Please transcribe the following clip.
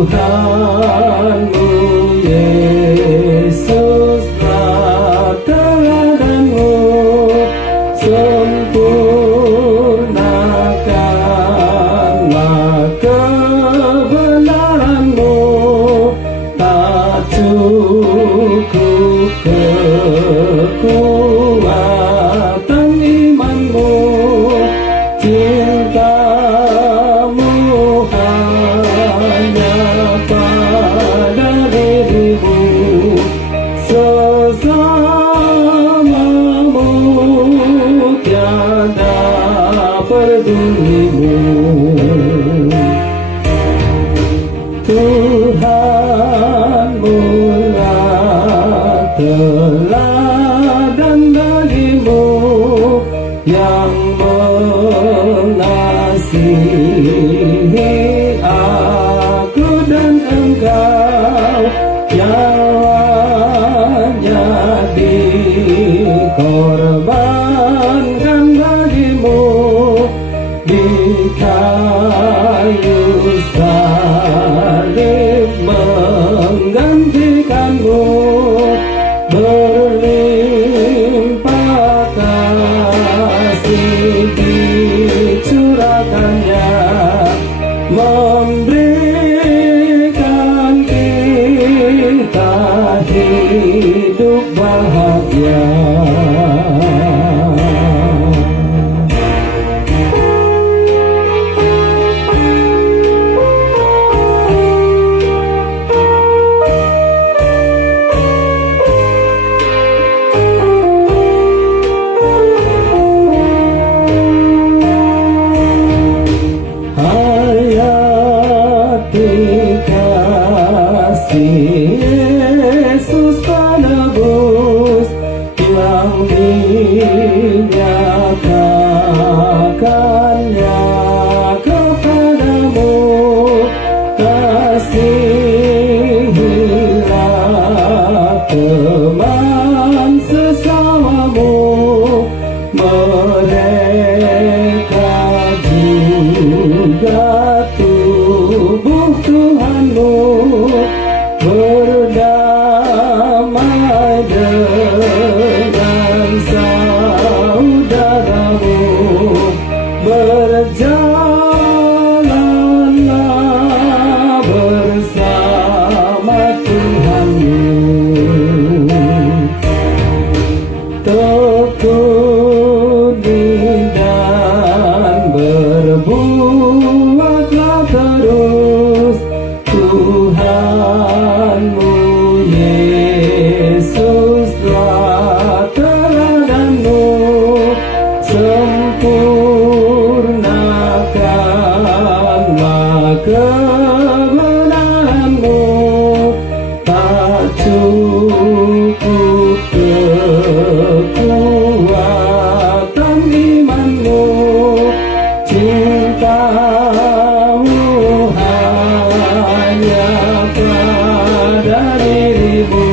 Tuhanmu Yesuslah teladanmu, sempurnakanlah kebenaranmu. Tak cukup kekuatan imanmu, cintamu hanya pada dirimu, sesamamu tiada pedulimu. Tuhanmu lah teladan bagimu, yang mengasihi aku dan engkau, nyawanya dikorbankan bagimu, di kayu salib menggantikanmu. Berlimpah kasih dicurahkannya, memberikan kita hidup bahagia. Yesus penebus yang dinyatakannya kepadamu, kasihilah teman sesamamu, mereka juga tubuh Tuhanmu. Berdamai dengan saudaramu, berjalanlah bersama Tuhanmu. Tekuni dan berbuatlah terus, Tuhanmu Yesuslah teladanmu, sempurnakanlah kebenaranmu. Tak cukup kekuatan imanmu, cintamu hanya pada dirimu,